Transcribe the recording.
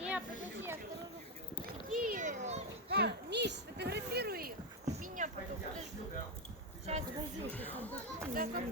Не, подожди, осторожно. Иди, Миш, фотографируй их. Меня потом, подожди. Сейчас. Да, как,